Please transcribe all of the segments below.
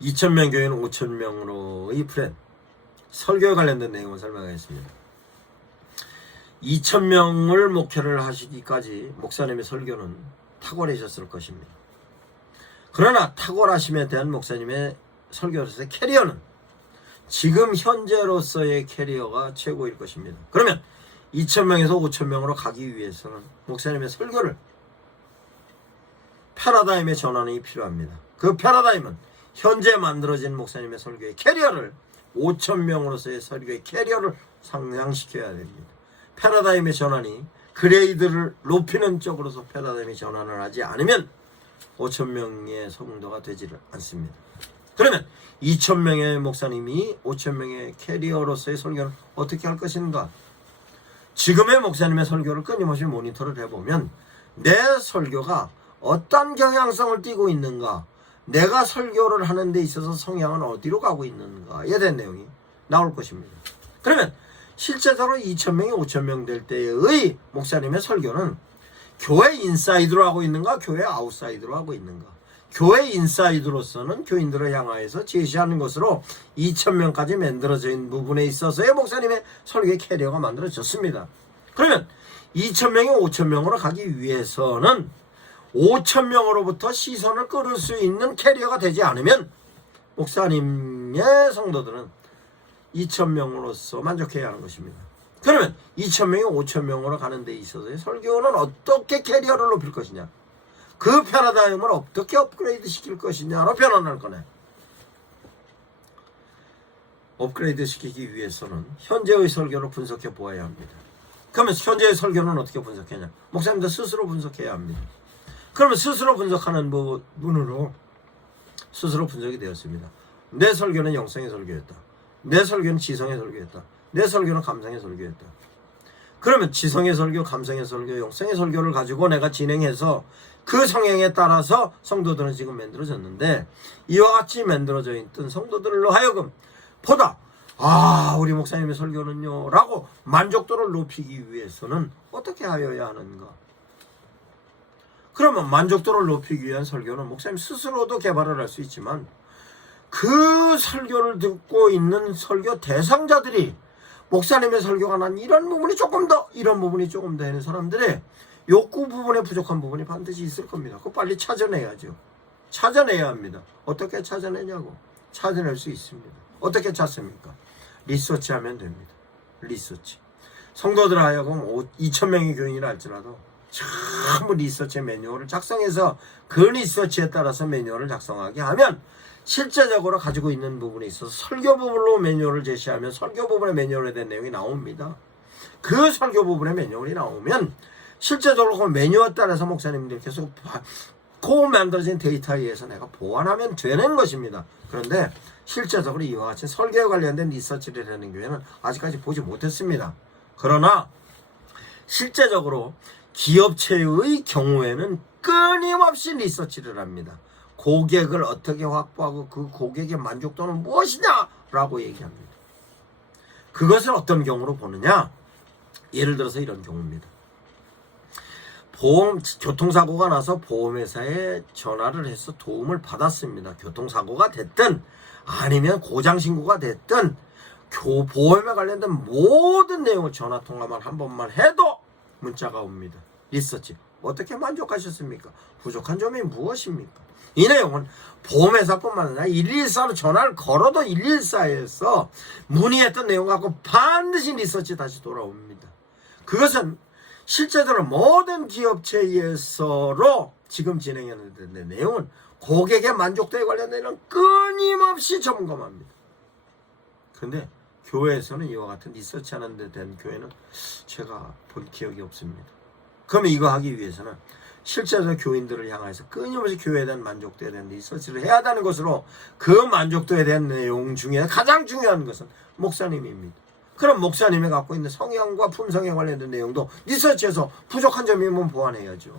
2,000명 교회는 5,000명으로의 플랜, 설교에 관련된 내용을 설명하겠습니다. 2,000명을 목표를 하시기까지 목사님의 설교는 탁월하셨을 것입니다. 그러나 탁월하심에 대한 목사님의 설교로서의 캐리어는 지금 현재로서의 캐리어가 최고일 것입니다. 그러면 2,000명에서 5,000명으로 가기 위해서는 목사님의 설교를 패러다임의 전환이 필요합니다. 그 패러다임은 현재 만들어진 목사님의 설교의 캐리어를 5,000명으로서의 설교의 캐리어를 상향시켜야 됩니다. 패러다임의 전환이 그레이드를 높이는 쪽으로서 패러다임의 전환을 하지 않으면 5,000명의 성도가 되지를 않습니다. 그러면 2,000명의 목사님이 5,000명의 캐리어로서의 설교를 어떻게 할 것인가? 지금의 목사님의 설교를 끊임없이 모니터를 해보면 내 설교가 어떤 경향성을 띠고 있는가, 내가 설교를 하는 데 있어서 성향은 어디로 가고 있는가에 대한 내용이 나올 것입니다. 그러면 실제적으로 2,000명이 5,000명 될 때의 목사님의 설교는 교회 인사이드로 하고 있는가, 교회 아웃사이드로 하고 있는가? 교회 인사이드로서는 교인들을 향하여서 제시하는 것으로 2,000명까지 만들어져 있는 부분에 있어서의 목사님의 설교의 캐리어가 만들어졌습니다. 그러면 2,000명이 5,000명으로 가기 위해서는 5,000명으로부터 시선을 끌을 수 있는 캐리어가 되지 않으면 목사님의 성도들은 2,000명으로서 만족해야 하는 것입니다. 그러면 2,000명이 5,000명으로 가는 데 있어서의 설교는 어떻게 캐리어를 높일 것이냐, 그 패러다임을 어떻게 업그레이드 시킬 것이냐로 변환할 거네. 업그레이드 시키기 위해서는 현재의 설교를 분석해 보아야 합니다. 그러면 현재의 설교는 어떻게 분석하냐? 목사님들 스스로 분석해야 합니다. 그러면 스스로 분석하는 문으로 스스로 분석이 되었습니다. 내 설교는 영성의 설교였다. 내 설교는 지성의 설교였다. 내 설교는 감성의 설교였다. 그러면 지성의 설교, 감성의 설교, 영성의 설교를 가지고 내가 진행해서 그 성향에 따라서 성도들은 지금 만들어졌는데, 이와 같이 만들어져 있던 성도들로 하여금 보다 우리 목사님의 설교는요 라고 만족도를 높이기 위해서는 어떻게 하여야 하는가? 그러면 만족도를 높이기 위한 설교는 목사님 스스로도 개발을 할 수 있지만 그 설교를 듣고 있는 설교 대상자들이 목사님의 설교가 난 이런 부분이 조금 더, 이런 부분이 조금 더 하는 사람들의 욕구 부분에 부족한 부분이 반드시 있을 겁니다. 그거 빨리 찾아내야죠. 찾아내야 합니다. 어떻게 찾아내냐고. 찾아낼 수 있습니다. 어떻게 찾습니까? 리서치하면 됩니다. 리서치. 성도들 하여금 2,000명의 교인이라 할지라도 전부 리서치 매뉴얼을 작성해서 그 리서치에 따라서 매뉴얼을 작성하게 하면 실제적으로 가지고 있는 부분에 있어서 설교 부분으로 매뉴얼을 제시하면 설교 부분의 매뉴얼에 대한 내용이 나옵니다. 그 설교 부분의 매뉴얼이 나오면 실제적으로 그 매뉴얼에 따라서 목사님들께서 그 만들어진 데이터에 의해서 내가 보완하면 되는 것입니다. 그런데 실제적으로 이와 같이 설교에 관련된 리서치를 하는 교회는 아직까지 보지 못했습니다. 그러나 실제적으로 기업체의 경우에는 끊임없이 리서치를 합니다. 고객을 어떻게 확보하고 그 고객의 만족도는 무엇이냐라고 얘기합니다. 그것을 어떤 경우로 보느냐? 예를 들어서 이런 경우입니다. 교통사고가 나서 보험회사에 전화를 해서 도움을 받았습니다. 교통사고가 됐든 아니면 고장신고가 됐든 보험에 관련된 모든 내용을 전화통화만 한 번만 해도 문자가 옵니다. 리서치. 어떻게 만족하셨습니까? 부족한 점이 무엇입니까? 이 내용은 보험회사뿐만 아니라 114로 전화를 걸어도 114에서 문의했던 내용 갖고 반드시 리서치 다시 돌아옵니다. 그것은 실제적으로 모든 기업체에서로 지금 진행하는 내용은 고객의 만족도에 관련된 내용은 끊임없이 점검합니다. 그런데 교회에서는 이와 같은 리서치하는 데 대한 교회는 제가 본 기억이 없습니다. 그러면 이거 하기 위해서는 실제로 교인들을 향해서 끊임없이 교회에 대한 만족도에 대한 리서치를 해야 하는 것으로, 그 만족도에 대한 내용 중에 가장 중요한 것은 목사님입니다. 그럼 목사님이 갖고 있는 성향과 품성에 관련된 내용도 리서치해서 부족한 점이면 보완해야죠.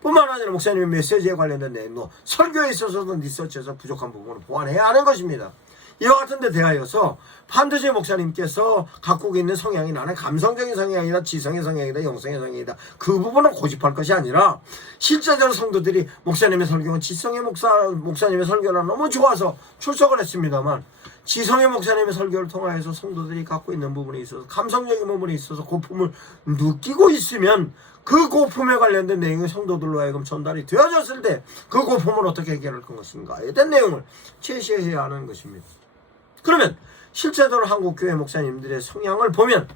뿐만 아니라 목사님의 메시지에 관련된 내용도 설교에 있어서도 리서치해서 부족한 부분을 보완해야 하는 것입니다. 이와 같은 데 대하여서 반드시 목사님께서 갖고 있는 성향이 나는 감성적인 성향이다, 지성의 성향이다, 영성의 성향이다, 그 부분은 고집할 것이 아니라 실제적으로 성도들이 목사님의 설교는 지성의 목사님의 설교가 너무 좋아서 출석을 했습니다만 지성의 목사님의 설교를 통하여서 성도들이 갖고 있는 부분에 있어서 감성적인 부분에 있어서 고품을 느끼고 있으면 그 고품에 관련된 내용이 성도들로 하여금 전달이 되어졌을 때 그 고품을 어떻게 해결할 것인가에 대한 내용을 제시해야 하는 것입니다. 그러면 실제적으로 한국교회 목사님들의 성향을 보면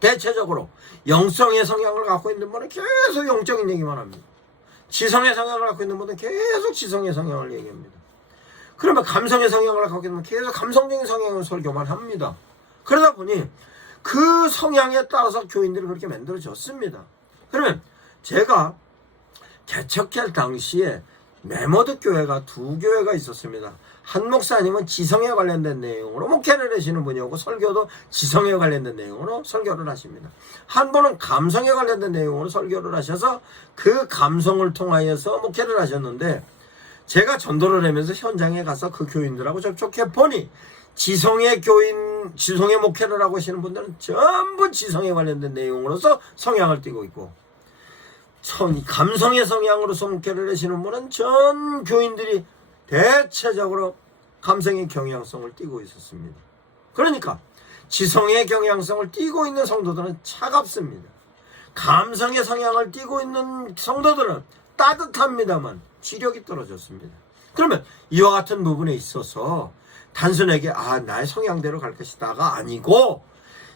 대체적으로 영성의 성향을 갖고 있는 분은 계속 영적인 얘기만 합니다. 지성의 성향을 갖고 있는 분은 계속 지성의 성향을 얘기합니다. 그러면 감성의 성향을 갖고 있는 분은 계속 감성적인 성향을 설교만 합니다. 그러다 보니 그 성향에 따라서 교인들이 그렇게 만들어졌습니다. 그러면 제가 개척할 당시에 메모드 교회가 두 교회가 있었습니다. 한 목사님은 지성에 관련된 내용으로 목회를 하시는 분이었고 설교도 지성에 관련된 내용으로 설교를 하십니다. 한 분은 감성에 관련된 내용으로 설교를 하셔서 그 감성을 통하여서 목회를 하셨는데 제가 전도를 하면서 현장에 가서 그 교인들하고 접촉해 보니 지성의 목회를 하고 계시는 분들은 전부 지성에 관련된 내용으로서 성향을 띠고 있고 감성의 성향으로서 목회를 하시는 분은 전 교인들이 대체적으로 감성의 경향성을 띠고 있었습니다. 그러니까 지성의 경향성을 띠고 있는 성도들은 차갑습니다. 감성의 성향을 띠고 있는 성도들은 따뜻합니다만 지력이 떨어졌습니다. 그러면 이와 같은 부분에 있어서 단순하게 나의 성향대로 갈 것이다가 아니고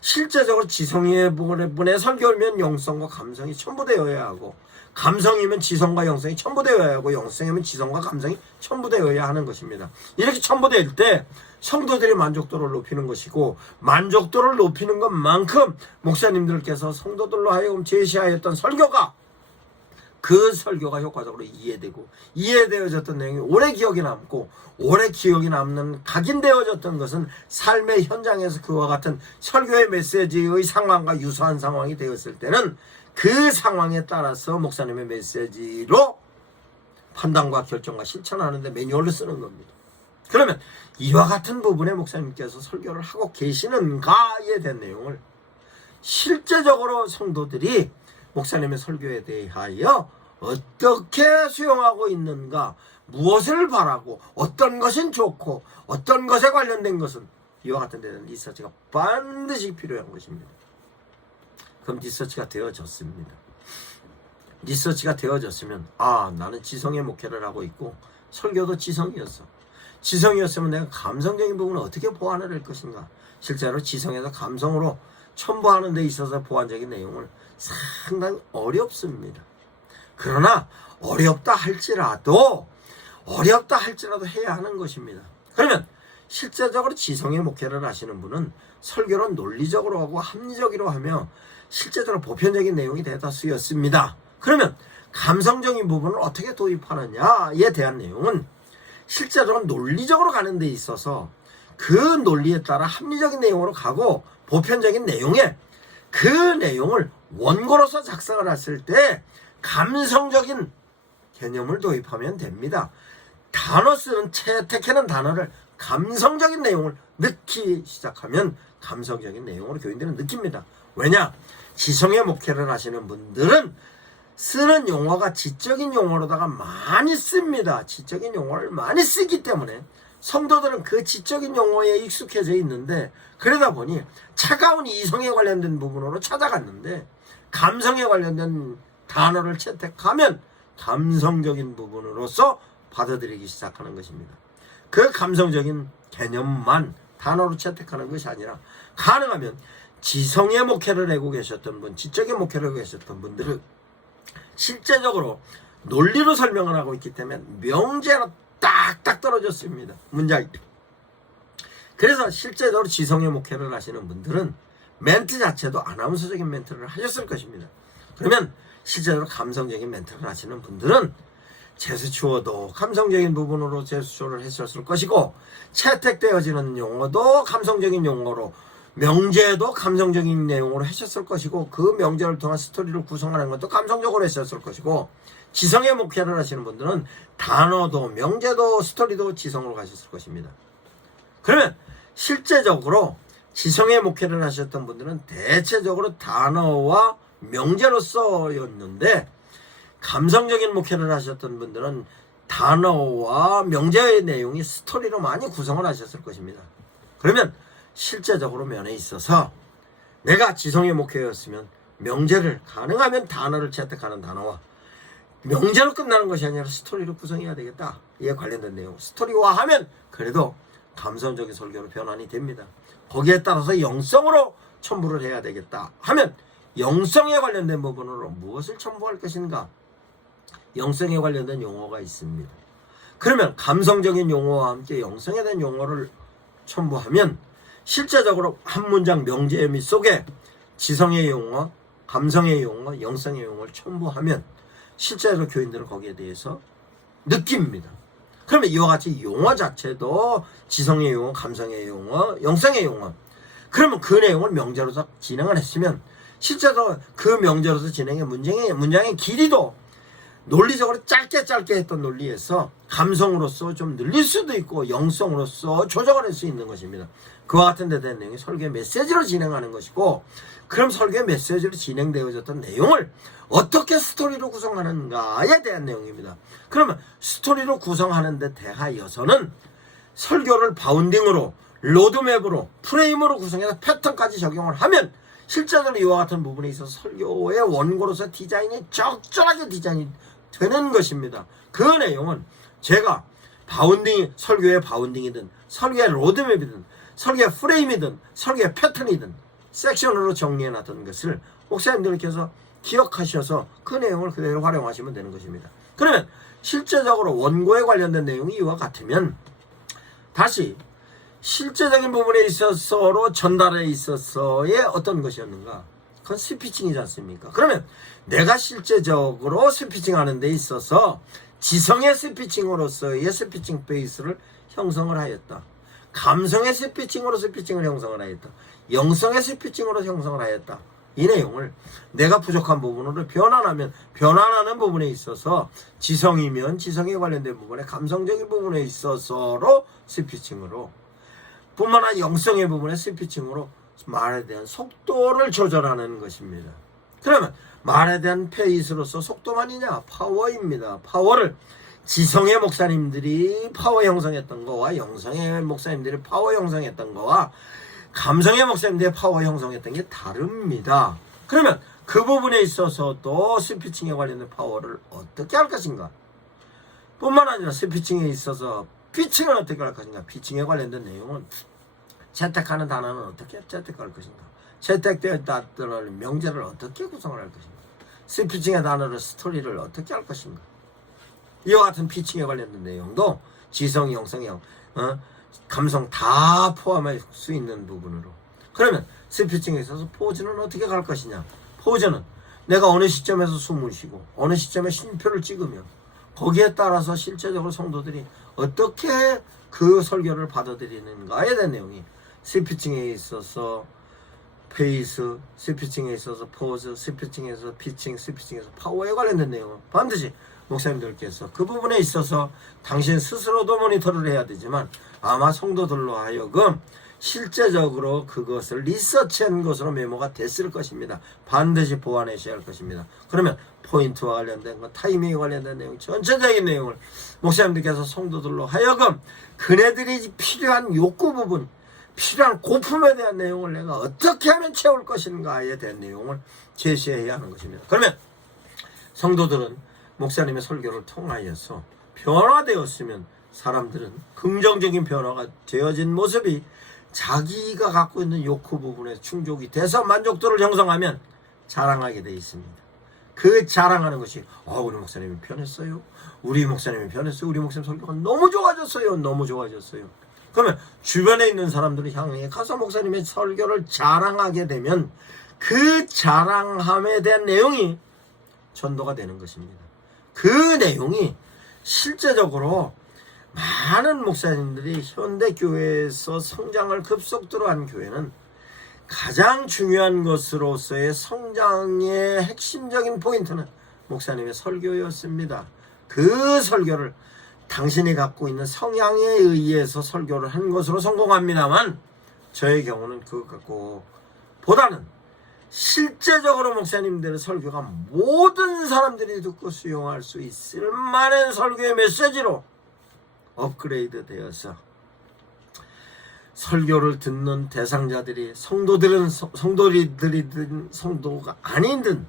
실제적으로 지성의 분의 설교면 영성과 감성이 첨부되어야 하고 감성이면 지성과 영성이 첨부되어야 하고 영성이면 지성과 감성이 첨부되어야 하는 것입니다. 이렇게 첨부될 때 성도들의 만족도를 높이는 것이고 만족도를 높이는 것만큼 목사님들께서 성도들로 하여금 제시하였던 설교가 그 설교가 효과적으로 이해되어졌던 내용이 오래 기억에 남고 오래 기억에 남는 각인되어졌던 것은 삶의 현장에서 그와 같은 설교의 메시지의 상황과 유사한 상황이 되었을 때는 그 상황에 따라서 목사님의 메시지로 판단과 결정과 실천하는 데 매뉴얼을 쓰는 겁니다. 그러면 이와 같은 부분에 목사님께서 설교를 하고 계시는가에 대한 내용을 실제적으로 성도들이 목사님의 설교에 대하여 어떻게 수용하고 있는가, 무엇을 바라고, 어떤 것은 좋고 어떤 것에 관련된 것은 이와 같은 데는 리서치가 반드시 필요한 것입니다. 그럼 리서치가 되어졌습니다. 리서치가 되어졌으면 나는 지성의 목회를 하고 있고 설교도 지성이었어. 지성이었으면 내가 감성적인 부분을 어떻게 보완을 할 것인가. 실제로 지성에서 감성으로 첨부하는 데 있어서 보완적인 내용을 상당히 어렵습니다. 그러나 어렵다 할지라도 해야 하는 것입니다. 그러면 실제적으로 지성의 목회를 하시는 분은 설교를 논리적으로 하고 합리적으로 하며 실제적으로 보편적인 내용이 대다수였습니다. 그러면 감성적인 부분을 어떻게 도입하느냐에 대한 내용은 실제적으로 논리적으로 가는 데 있어서 그 논리에 따라 합리적인 내용으로 가고 보편적인 내용에 그 내용을 원고로서 작성을 했을 때 감성적인 개념을 도입하면 됩니다. 채택하는 단어를 감성적인 내용을 넣기 시작하면 감성적인 내용으로 교인들은 느낍니다. 왜냐? 지성의 목회를 하시는 분들은 쓰는 용어가 지적인 용어로다가 많이 씁니다. 지적인 용어를 많이 쓰기 때문에 성도들은 그 지적인 용어에 익숙해져 있는데 그러다 보니 차가운 이성에 관련된 부분으로 찾아갔는데 감성에 관련된 단어를 채택하면 감성적인 부분으로서 받아들이기 시작하는 것입니다. 그 감성적인 개념만 단어로 채택하는 것이 아니라 가능하면 지성의 목회를 하고 계셨던 분, 지적인 목회를 하고 계셨던 분들은 실제적으로 논리로 설명을 하고 있기 때문에 명제로 딱딱 떨어졌습니다. 문장이. 그래서 실제적으로 지성의 목회를 하시는 분들은 멘트 자체도 아나운서적인 멘트를 하셨을 것입니다. 그러면 실제로 감성적인 멘트를 하시는 분들은 제스처도 감성적인 부분으로 제스처를 했었을 것이고 채택되어지는 용어도 감성적인 용어로 명제도 감성적인 내용으로 하셨을 것이고 그 명제를 통한 스토리를 구성하는 것도 감성적으로 했었을 것이고 지성의 목회를 하시는 분들은 단어도 명제도 스토리도 지성으로 가셨을 것입니다. 그러면 실제적으로 지성의 목회를 하셨던 분들은 대체적으로 단어와 명제로서였는데, 감성적인 목회를 하셨던 분들은 단어와 명제의 내용이 스토리로 많이 구성을 하셨을 것입니다. 그러면 실제적으로 면에 있어서 내가 지성의 목회였으면 명제를, 가능하면 단어를 채택하는 단어와 명제로 끝나는 것이 아니라 스토리로 구성해야 되겠다. 이에 관련된 내용, 스토리화하면 그래도 감성적인 설교로 변환이 됩니다. 거기에 따라서 영성으로 첨부를 해야 되겠다 하면 영성에 관련된 부분으로 무엇을 첨부할 것인가? 영성에 관련된 용어가 있습니다. 그러면 감성적인 용어와 함께 영성에 대한 용어를 첨부하면 실제적으로 한 문장 명제 의미 속에 지성의 용어, 감성의 용어, 영성의 용어를 첨부하면 실제로 교인들은 거기에 대해서 느낍니다. 그러면 이와 같이 용어 자체도 지성의 용어, 감성의 용어, 영성의 용어, 그러면 그 내용을 명제로서 진행을 했으면 실제로 그 명제로서 진행의 문장의 길이도 논리적으로 짧게 했던 논리에서 감성으로서 좀 늘릴 수도 있고 영성으로서 조정을 할 수 있는 것입니다. 그와 같은 데 대한 내용이 설교의 메시지로 진행하는 것이고, 그럼 설교의 메시지로 진행되어졌던 내용을 어떻게 스토리로 구성하는가에 대한 내용입니다. 그러면 스토리로 구성하는 데 대하여서는 설교를 바운딩으로, 로드맵으로, 프레임으로 구성해서 패턴까지 적용을 하면 실제적으로 이와 같은 부분에 있어서 설교의 원고로서 디자인이 적절하게 디자인이 되는 것입니다. 그 내용은 제가 설교의 바운딩이든 설교의 로드맵이든 설교의 프레임이든 설교의 패턴이든 섹션으로 정리해놨던 것을 목사님들께서 기억하셔서 그 내용을 그대로 활용하시면 되는 것입니다. 그러면 실제적으로 원고에 관련된 내용이 이와 같으면 다시 실제적인 부분에 있어서로 전달에 있어서의 어떤 것이었는가? 그건 스피칭이지 않습니까? 그러면 내가 실제적으로 스피칭 하는 데 있어서 지성의 스피칭으로서의 스피칭 베이스를 형성을 하였다. 감성의 스피칭으로 스피칭을 형성을 하였다. 영성의 스피칭으로 형성을 하였다. 이 내용을 내가 부족한 부분으로 변환하는 부분에 있어서 지성이면 지성에 관련된 부분에, 감성적인 부분에 있어서로 스피칭으로, 뿐만 아니라 영성의 부분에 스피칭으로 말에 대한 속도를 조절하는 것입니다. 그러면 말에 대한 페이스로서 속도만이냐? 파워입니다. 파워를 지성의 목사님들이 파워 형성했던 거와 영성의 목사님들이 파워 형성했던 거와 감성의 목사님들이 파워 형성했던 게 다릅니다. 그러면 그 부분에 있어서도 스피칭에 관련된 파워를 어떻게 할 것인가? 뿐만 아니라 스피칭에 있어서 피칭을 어떻게 할 것인가? 피칭에 관련된 내용은 채택하는 단어는 어떻게 채택할 것인가? 채택되었다는 명제를 어떻게 구성을 할 것인가? 스피칭의 단어를, 스토리를 어떻게 할 것인가? 이와 같은 피칭에 관련된 내용도 지성, 영성, 감성 다 포함할 수 있는 부분으로. 그러면 스피칭에 있어서 포즈는 어떻게 갈 것이냐? 포즈는 내가 어느 시점에서 숨을 쉬고 어느 시점에 쉼표를 찍으면 거기에 따라서 실제적으로 성도들이 어떻게 그 설교를 받아들이는가에 대한 내용이 스피칭에 있어서 페이스, 스피칭에 있어서 포즈, 스피칭에 있어서 피칭, 스피칭에서 파워에 관련된 내용은 반드시 목사님들께서 그 부분에 있어서 당신 스스로도 모니터를 해야 되지만 아마 성도들로 하여금 실제적으로 그것을 리서치한 것으로 메모가 됐을 것입니다. 반드시 보완하셔야 할 것입니다. 그러면 포인트와 관련된 것, 타이밍에 관련된 내용, 전체적인 내용을 목사님들께서 성도들로 하여금 그네들이 필요한 욕구 부분, 필요한 고품에 대한 내용을 내가 어떻게 하면 채울 것인가에 대한 내용을 제시해야 하는 것입니다. 그러면 성도들은 목사님의 설교를 통하여서 변화되었으면 사람들은 긍정적인 변화가 되어진 모습이 자기가 갖고 있는 욕구 부분에 충족이 돼서 만족도를 형성하면 자랑하게 되어 있습니다. 그 자랑하는 것이 우리 목사님이 변했어요. 우리 목사님이 변했어요. 우리 목사님 설교가 너무 좋아졌어요. 너무 좋아졌어요. 그러면 주변에 있는 사람들을 향해 가서 목사님의 설교를 자랑하게 되면 그 자랑함에 대한 내용이 전도가 되는 것입니다. 그 내용이 실제적으로 많은 목사님들이 현대교회에서 성장을 급속도로 한 교회는 가장 중요한 것으로서의 성장의 핵심적인 포인트는 목사님의 설교였습니다. 그 설교를 당신이 갖고 있는 성향에 의해서 설교를 한 것으로 성공합니다만, 저의 경우는 그것 갖고 보다는 실제적으로 목사님들의 설교가 모든 사람들이 듣고 수용할 수 있을 만한 설교의 메시지로 업그레이드 되어서 설교를 듣는 대상자들이 성도들이든 성도가 아닌든,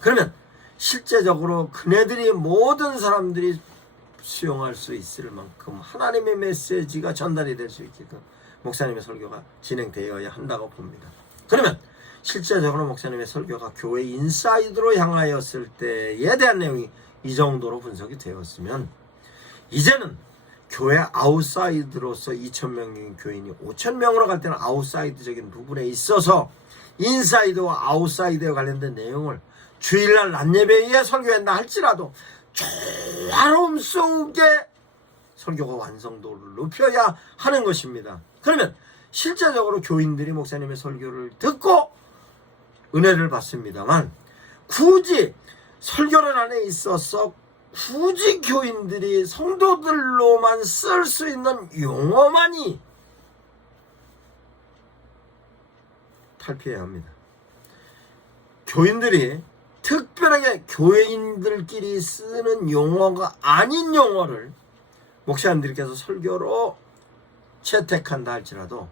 그러면 실제적으로 그네들이 모든 사람들이 수용할 수 있을 만큼 하나님의 메시지가 전달이 될 수 있게끔 목사님의 설교가 진행되어야 한다고 봅니다. 그러면 실제적으로 목사님의 설교가 교회 인사이드로 향하였을 때에 대한 내용이 이 정도로 분석이 되었으면, 이제는 교회 아웃사이드로서 2,000명인 교인이 5,000명으로 갈 때는 아웃사이드적인 부분에 있어서 인사이드와 아웃사이드에 관련된 내용을 주일날 낮예배에 설교한다 할지라도 조화로움 속에 설교가 완성도를 높여야 하는 것입니다. 그러면 실제적으로 교인들이 목사님의 설교를 듣고 은혜를 받습니다만, 굳이 설교를 안에 있어서 굳이 교인들이 성도들로만 쓸 수 있는 용어만이 탈피해야 합니다. 교인들이 특별하게 교회인들끼리 쓰는 용어가 아닌 용어를 목사님들께서 설교로 채택한다 할지라도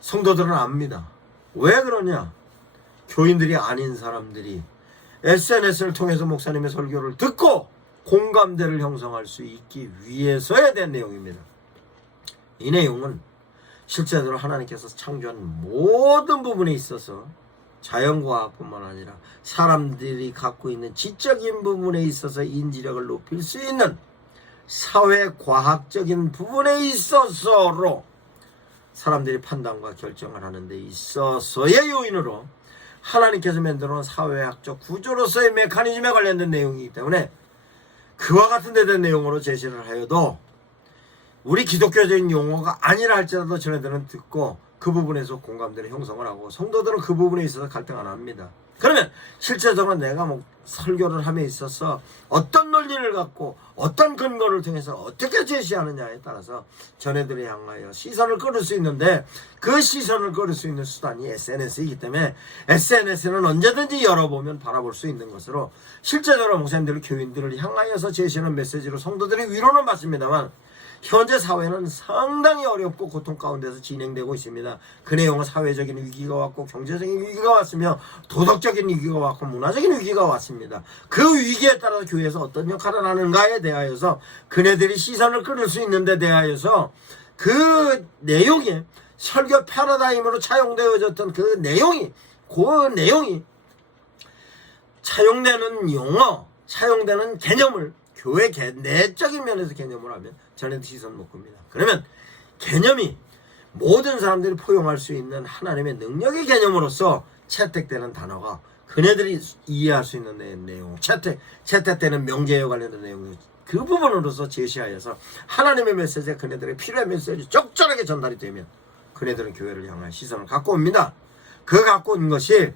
성도들은 압니다. 왜 그러냐? 교인들이 아닌 사람들이 SNS를 통해서 목사님의 설교를 듣고 공감대를 형성할 수 있기 위해서에 대한 내용입니다. 이 내용은 실제로 하나님께서 창조한 모든 부분에 있어서 자연과학뿐만 아니라 사람들이 갖고 있는 지적인 부분에 있어서 인지력을 높일 수 있는 사회과학적인 부분에 있어서로 사람들이 판단과 결정을 하는 데 있어서의 요인으로 하나님께서 만들어놓은 사회학적 구조로서의 메커니즘에 관련된 내용이기 때문에 그와 같은 데 대한 내용으로 제시를 하여도 우리 기독교적인 용어가 아니라 할지라도 저네들은 듣고 그 부분에서 공감대를 형성을 하고 성도들은 그 부분에 있어서 갈등 안 합니다. 그러면 실제적으로 내가 설교를 함에 있어서 어떤 논리를 갖고 어떤 근거를 통해서 어떻게 제시하느냐에 따라서 전해들을 향하여 시선을 끌을 수 있는데, 그 시선을 끌을 수 있는 수단이 SNS이기 때문에 SNS는 언제든지 열어보면 바라볼 수 있는 것으로 실제적으로 목사님들 교인들을 향하여서 제시하는 메시지로 성도들이 위로는 받습니다만, 현재 사회는 상당히 어렵고 고통 가운데서 진행되고 있습니다. 그 내용은 사회적인 위기가 왔고 경제적인 위기가 왔으며 도덕적인 위기가 왔고 문화적인 위기가 왔습니다. 그 위기에 따라서 교회에서 어떤 역할을 하는가에 대하여서 그네들이 시선을 끌을 수 있는 데 대하여서 그 내용이 설교 패러다임으로 차용되어졌던 그 내용이 차용되는 용어, 차용되는 개념을 교회 내적인 면에서 개념을 하면 전에도 시선 못 끕니다. 그러면 개념이 모든 사람들이 포용할 수 있는 하나님의 능력의 개념으로서 채택되는 단어가 그네들이 이해할 수 있는 내용, 채택되는 명제에 관련된 내용, 그 부분으로서 제시하여서 하나님의 메시지가 그네들의 필요한 메시지 적절하게 전달이 되면 그네들은 교회를 향한 시선을 갖고 옵니다. 그 갖고 온 것이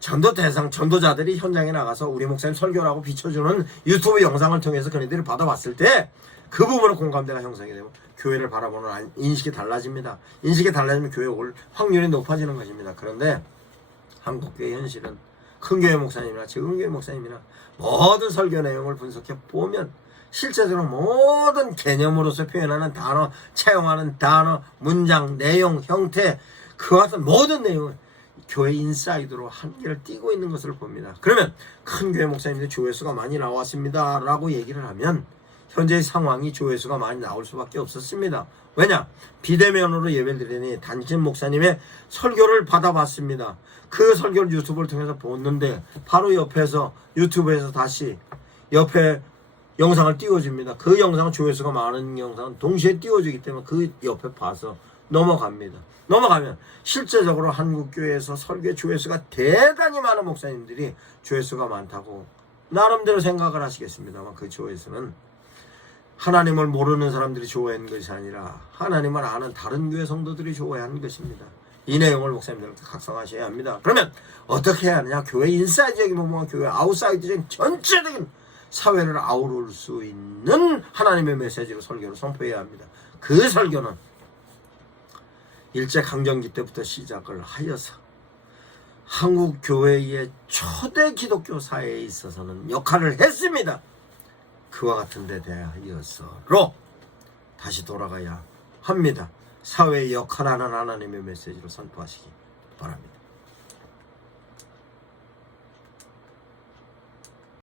전도자들이 현장에 나가서 우리 목사님 설교라고 비춰주는 유튜브 영상을 통해서 그네들이 받아봤을 때 그 부분은 공감대가 형성이 되고 교회를 바라보는 인식이 달라집니다. 인식이 달라지면 교회 올 확률이 높아지는 것입니다. 그런데 한국교회 현실은 큰 교회 목사님이나 적은 교회 목사님이나 모든 설교 내용을 분석해 보면 실제적으로 모든 개념으로서 표현하는 단어, 차용하는 단어, 문장, 내용, 형태, 그와 같은 모든 내용을 교회 인사이드로 한계를 띄고 있는 것을 봅니다. 그러면 큰 교회 목사님들 조회수가 많이 나왔습니다 라고 얘기를 하면 현재의 상황이 조회수가 많이 나올 수밖에 없었습니다. 왜냐? 비대면으로 예배를 드리니 단신 목사님의 설교를 받아봤습니다. 그 설교를 유튜브를 통해서 보는데 바로 옆에서 유튜브에서 다시 옆에 영상을 띄워줍니다. 그 영상은 조회수가 많은 영상은 동시에 띄워주기 때문에 그 옆에 봐서 넘어갑니다. 넘어가면 실제적으로 한국교회에서 설교 조회수가 대단히 많은 목사님들이 조회수가 많다고 나름대로 생각을 하시겠습니다만, 그 조회수는 하나님을 모르는 사람들이 좋아한 것이 아니라 하나님을 아는 다른 교회 성도들이 좋아한 것입니다. 이 내용을 목사님들께 각성하셔야 합니다. 그러면 어떻게 해야 하느냐? 교회 인사이드적인 부분과 교회 아웃사이드적인 전체적인 사회를 아우를 수 있는 하나님의 메시지로 설교를 선포해야 합니다. 그 설교는 일제강점기 때부터 시작을 하여서 한국 교회의 초대 기독교 사회에 있어서는 역할을 했습니다. 그와 같은 데 대하여서로 다시 돌아가야 합니다. 사회의 역할하는 하나님의 메시지로 선포하시기 바랍니다.